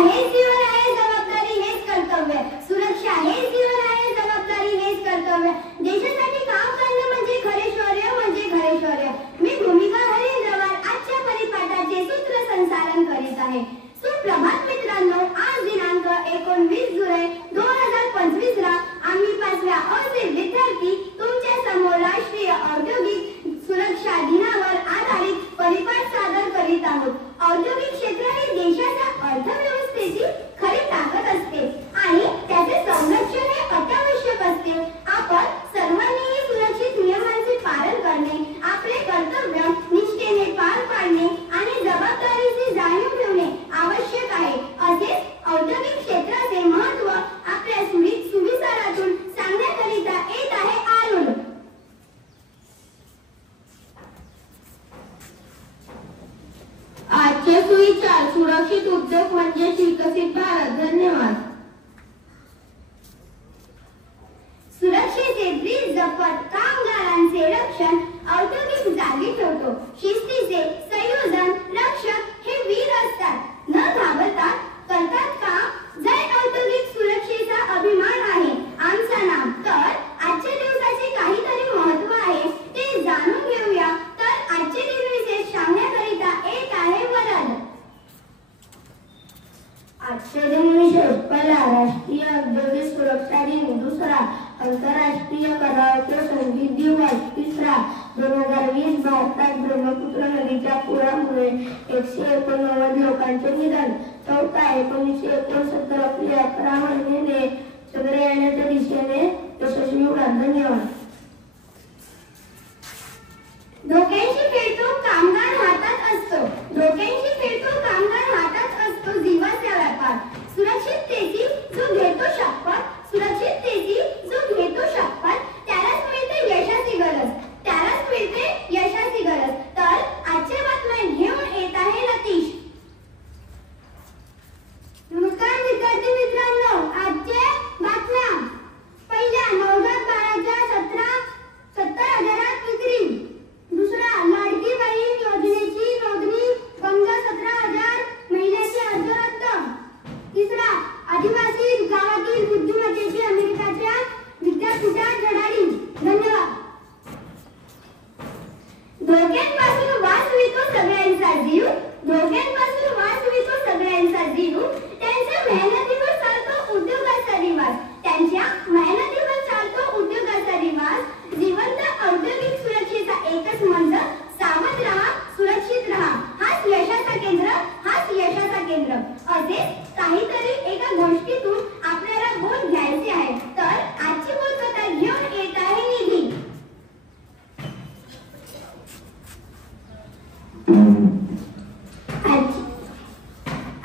हेच जीवन आहे, जबाबदारी हेच कर्तव्य. सुरक्षा हेच जीवन आहे, जबाबदारी हेच कर्तव्य. देशासाठी काम करणं म्हणजे खरे शौर्य, म्हणजे खरे शौर्य. मी भूमिका हरिंद्रवार आजच्या परिपाठाचे सूत्रसंचालन करीत आहे. सुप्रभात मित्रांनो, आज दिनांक 19 जुलै 2025 ला आम्ही 5व्या अ चे विद्यार्थी तुमच्या समोर राष्ट्रीय औद्योगिक सुरक्षा दिनावर आधारित परिपाठ सादर करीत आहोत. औद्योगिक क्षेत्र हे देशाच्या अर्थव्यवस्थेची खरी ताकद असते आणि त्याचे संरक्षण हे अत्यावश्यक असते. आपण सर्वांनी सुरक्षित नियमांचे पालन करणे, आपले कर्तव्य निष्ठेने पार पाडणे आणि जबाबदारीची जाणीव ठेवणे आवश्यक आहे. असेच औद्योगिक क्षेत्राचे महत्त्व आपल्या सुविचारातून सांगण्याकरिता येत आहे आरुण. आजचे सुविचार सुरक्षित उद्योग म्हणजे विकसित भारत. धन्यवाद. सुरक्षेचे ब्रीज जपत कामगारांचे रक्षण औद्योगिक जागी ठेवतो. शिस्तीचे संयोजन रक्षक हे वीर असतात. न घाबरता करतात काम. जय औद्योगिक सुरक्षेचा अभिमान आहे आमचा नाम. तर आजच्या दिवसाचे काहीतरी महत्त्व आहे ते जाणून घेऊया. तर आजचे दिनविशेष सांगण्याकरिता एक आहे वरद. आजचे दिनविशेष: पहिला राष्ट्रीय औद्योगिक सुरक्षा दिन, दुसरा आंतरराष्ट्रीय करावके संगीत दिवस, तिसरा 2020 भारतात ब्रह्मपुत्र नदीच्या पुरामुळे 189 लोकांचे निधन, चौथा 1969 आपले 11 महिने चंद्रयानाच्या दिशेने यशस्वी उडान. धन्यवाद. धोक्यांशी खेळतो कामगार हातात असतो. धोक्यांशी खेळतो कामगार हातात असतो जीवाचा व्यापार. सुरक्षिततेची जो घेतो शपथ, सुरक्षिततेची जो घेतो शपथ, त्यालाच मिळते यशाची गरज, त्यालाच मिळते यशाची गरज. तर आजच्या बातम्या घेऊन येत आहे लतीश. नमस्कार विद्यार्थी मित्रांनो, आजच्या बातम्या. पहिल्या, नवजात बाळाच्या 70,000 विक्री. दुसरा, लाडकी बहीण योजनेची नोंदणी बंद, 17,000 महिलांचे अर्ज रद्द. तिसरा, आदिवासी गावातील बुद्धिमत्तेची अमेरिकेच्या विद्यापीठात झळाळी. धन्यवाद. धोक्यांपासून वाचवितो सगळ्यांचा जीव, धोक्यांपासून वाचवितो सगळ्यांचा जीव. त्यांच्या मेहनतीवर चालतो उद्योगाचा रिवाज, त्यांच्या मेहनतीवर चालतो उद्योगाचा रिवाज. जिवंत औद्योगिक सुरक्षेचा एकच मंत्र: सावध राहा, सुरक्षित राहा. हाच यशाचा केंद्र, हाच यशाचा केंद्र. असे काहीतरी एका गोष्टीतून आपल्याला बोध घ्यायचे आहे. तर आजची बोधकथा घेऊन येत आहे निधी.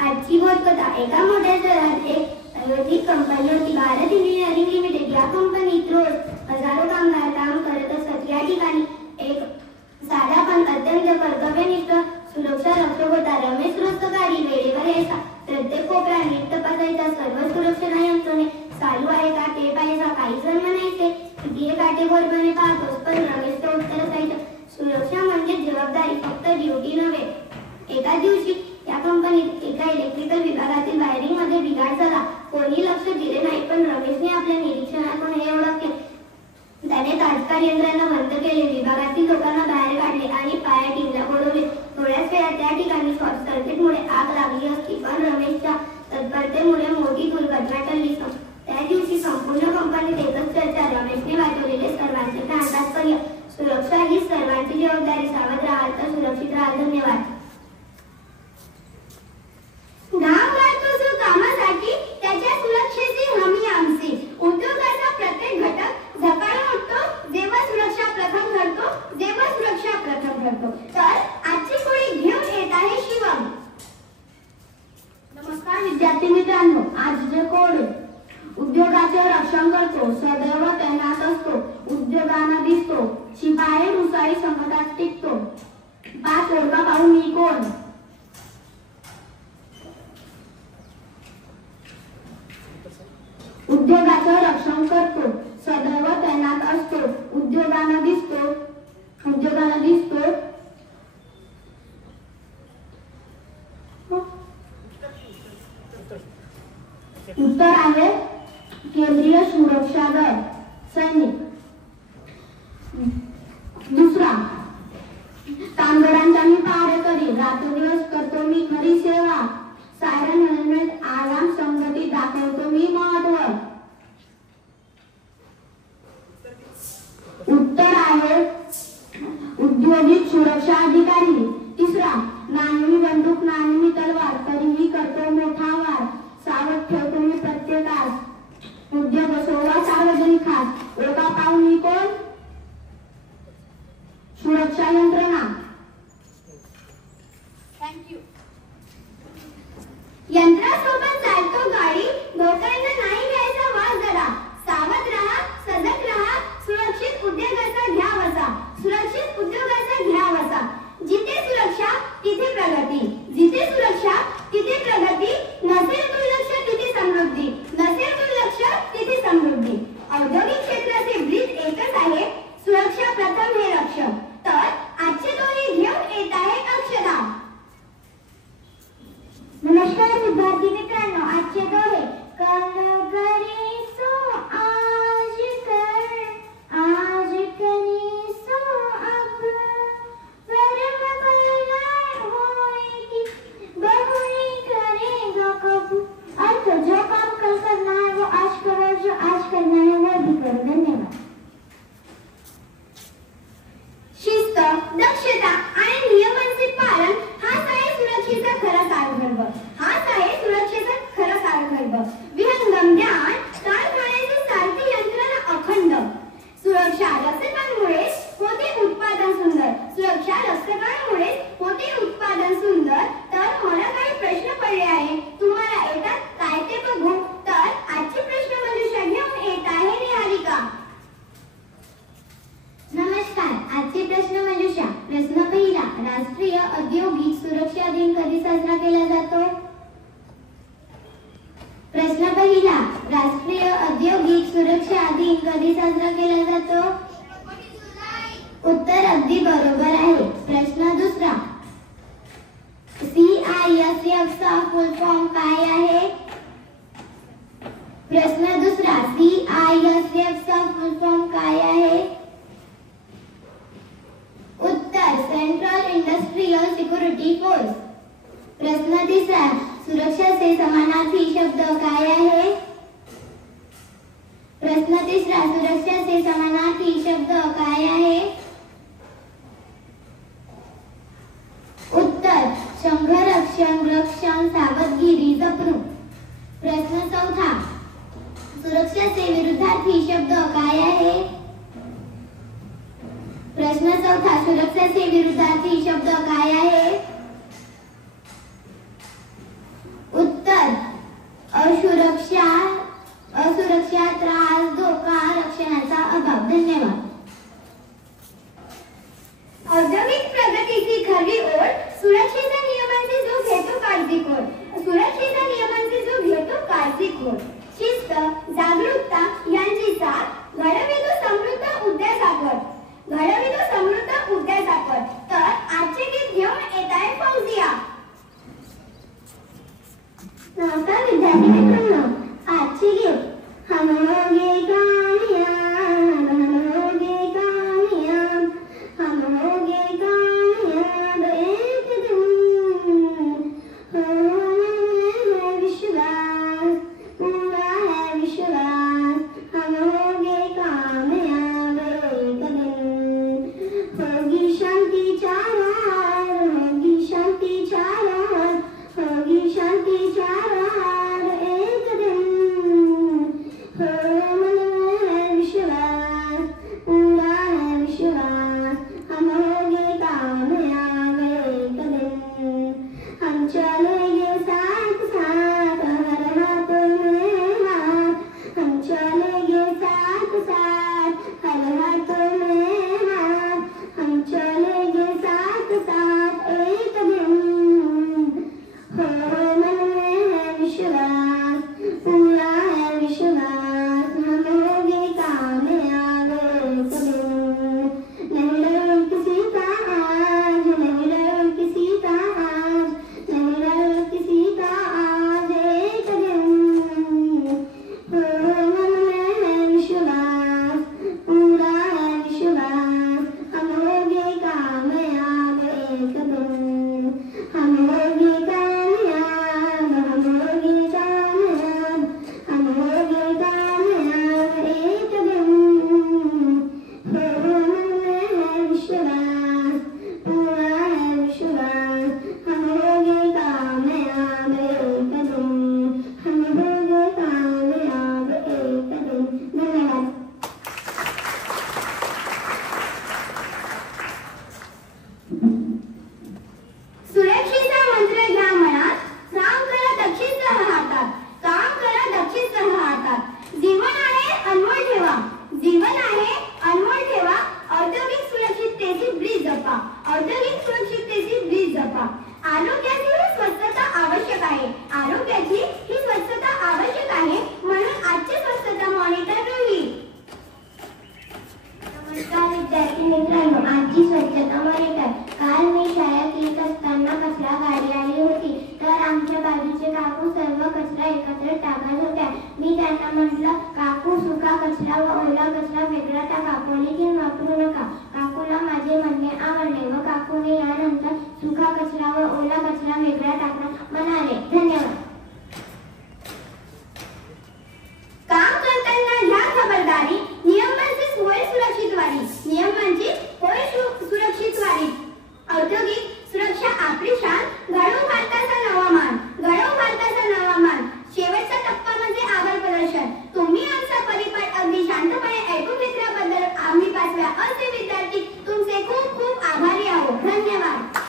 आजची बोधकथा. एका मोठ्या शहरात एक औद्योगिक कंपनी होती, भारत इंजिनिअरिंग लिमिटेड. या कंपनीत रोज हजारो कामगार काम करत असत. या ठिकाणी एक साधा पण अत्यंत कर्तव्यनिष्ठ सुरक्षा रक्षक होता. रमेश रोज गाडी वेळेवर यायचा, प्रत्येक कोपरा नीट तपासायचा, सर्व सुरक्षा यंत्रणे चालू आहे का ते पाहायचा. काही जण म्हणायचे किती हे काटेकोरपणे पाहतोस, पण रमेशचं उत्तर असायचं, सुरक्षा म्हणजे जबाबदारी, फक्त ड्युटी नव्हे. एका दिवशी या कंपनीत एका इलेक्ट्रिकल विभागातील वायरिंग मध्ये बिघाड झाला. कोणी लक्ष दिले नाही, पण रमेशने आपल्या निरीक्षणातून हे ओळखले. त्याने तात्काळ यंत्रणा बंद केले, विभागातील लोकांना बाहेर काढले आणि फायर टीमला बोलवले. थोड्याच वेळात त्या ठिकाणी शॉर्ट सर्किटमुळे आग लागली असती, पण रमेशच्या तत्परतेमुळे मोठी दुर्घटना टळली. त्या दिवशी संपूर्ण कंपनीत एकच चर्चा: रमेशने वाचवलेले सर्वांचे प्राण. तात्पर्य: सुरक्षा ही सर्वांची जबाबदारी. सावध राहा तर सुरक्षित राहा. धन्यवाद. घाम गाळतो जो कामासाठी, त्याच्या सुरक्षेची हमी आमची. उद्योगाचा प्रत्येक घटक झपाळून उठतो जेव्हा सुरक्षा प्रथम ठरतो, जेव्हा सुरक्षा प्रथम ठरतो. तर आजची खोळी घेऊन येत आहे शिवम. नमस्कार विद्यार्थी मित्रांनो, आजचे कोड: उद्योगाचे रक्षण करतो, सदैव तैनात असतो, उद्योगांना दिसतो, शिपाई मुसाई संकटात टिकतो. 5 ओळखा पाहून मी कोण. उद्योगाचे रक्षण करतो, सदैव तैनात असतो, उद्योगांना दिसतो, उत्तर आहे केंद्रीय सुरक्षा दल सैनिक. दुसरा, तांदळांच्या मी पहारेकरी, रात्रदिवस करतो मी खरी सेवा, सायरन हेल्मेट आराम संघटित दाखवतो मी महत्व. उत्तर आहे औद्योगिक सुरक्षा अधिकारी. तिसरा, नाही मी बंदूक नाही मी तलवार, तरीही करतो मोठा वार, सावध ठेवतो मी प्रत्येकास, उद्योग असो वा सार्वजनिक खास, ओळखा पाहुणी कोण? सुरक्षा यंत्रणा. थँक्यू. यंत्रासोबत चालतो गाडी, लोकांना नाही घ्यायचा वास जरा, सावध राहा, सजग राहा, सुरक्षित उद्योगाचा घ्या वसा, सुरक्षित उद्योगाचा घ्या वसा. जिथे सुरक्षा तिथे प्रगती, जिथे सुरक्षा तिथे प्रगती, नसेल दुर्लक्ष तिथे समृद्धी, नसेल दुर्लक्ष तिथे समृद्धी. औद्योगिक क्षेत्राचे ब्रीज एकच आहे, सुरक्षा प्रथम हे लक्ष. तर आजचे दोन्ही घेऊन येत आहे अक्षरा. नमस्कार विद्यार्थी मित्रांनो, आजचे दोहे. कल करे सो आज कर, आज करे सो अब, परम कल्याण होएगी, बहुरी करेगा कब. अर्थ, जो काम कल करना है वो आज करो, जो आज करना है वो भी करो. धन्यवाद. शिस्त, दक्षता आणि नियमांचे पालन हाच आहे सुरक्षेचा खरा सारगर्भ, हाच आहे सुरक्षेचा खरा सारगर्भ. विहंगम ज्ञान, कारखान्याचे सारथी यंत्रणा अखंड. सुरक्षा रक्षकांमुळे होते उत्पादन सुंदर, सुरक्षा रक्षकांमुळे होते उत्पादन सुंदर. तर मला काही प्रश्न पडले आहे, तुम्हाला येतात काय ते बघू. तर आजचे प्रश्न मंजुषा घेऊन येत आहे निहारिका. नमस्कार, आजचे प्रश्न मंजुषा. प्रश्न पहिला, राष्ट्रीय औद्योगिक सुरक्षा दिन कधी साजरा केला जातो? प्रश्न पहिला, राष्ट्रीय औद्योगिक सुरक्षा दिन कधी साजरा केला जातो? उत्तर अगदी बरोबर आहे. प्रश्न दुसरा, CISF चा फुल फॉर्म काय आहे? प्रश्न दुसरा, CISF चा फुल फॉर्म काय आहे? उत्तर सेंट्रल इंडस्ट्रियल सिक्युरिटी फोर्स. प्रश्न तिसरा, सुरक्षेचे समानार्थी शब्द काय आहे? प्रश्न तिसरा, सुरक्षेचे समानार्थी शब्द काय आहे? उत्तर संघरक्षण, रक्षण, सावधगिरी, जपणूक. प्रश्न चौथा, सुरक्षेचे विरुद्धार्थी शब्द काय आहे? प्रश्न चौथा, सुरक्षेचे विरुद्धार्थी शब्द काय आहे? उत्तर असुरक्षा, असुरक्षा, त्रास, धोका, रक्षणाचा अभाव. धन्यवाद. औद्योगिक प्रगतीची खरी ओढ, सुरक्षेच्या नियमांची जो घेतो काळजीकोड, सुरक्षेच्या नियमांची जो घेतो काळजीकोड. शिस्त, जागरूकता यांची साथ, घडवितो समृद्ध उद्यासापट, घडवितो समृद्ध उद्यासापट. तर आजचे गीत घेऊन येत आहे फौजिया. नमस्कार विद्यार्थी मित्रांनो, आजचे गीत. हम होगे कामयाब, हम होगे कामयाब, हम होगे कामयाब एक दिन, है विश्वास, पूरा है विश्वास, हम होगे कामयाब एक दिन. होगी शांति चारार, होगी शांति चारार, होगी शांति चारार एक दिन, काकू सर्व कचरा एकत्र टाकत होत्या. मी त्यांना म्हटलं, काकू सुका कचरा व ओला कचरा वेगळा टाका, पॉलिथिन वापरू नका. काकूला माझे म्हणणे आवडले व काकूने यानंतर सुका कचरा व ओला कचरा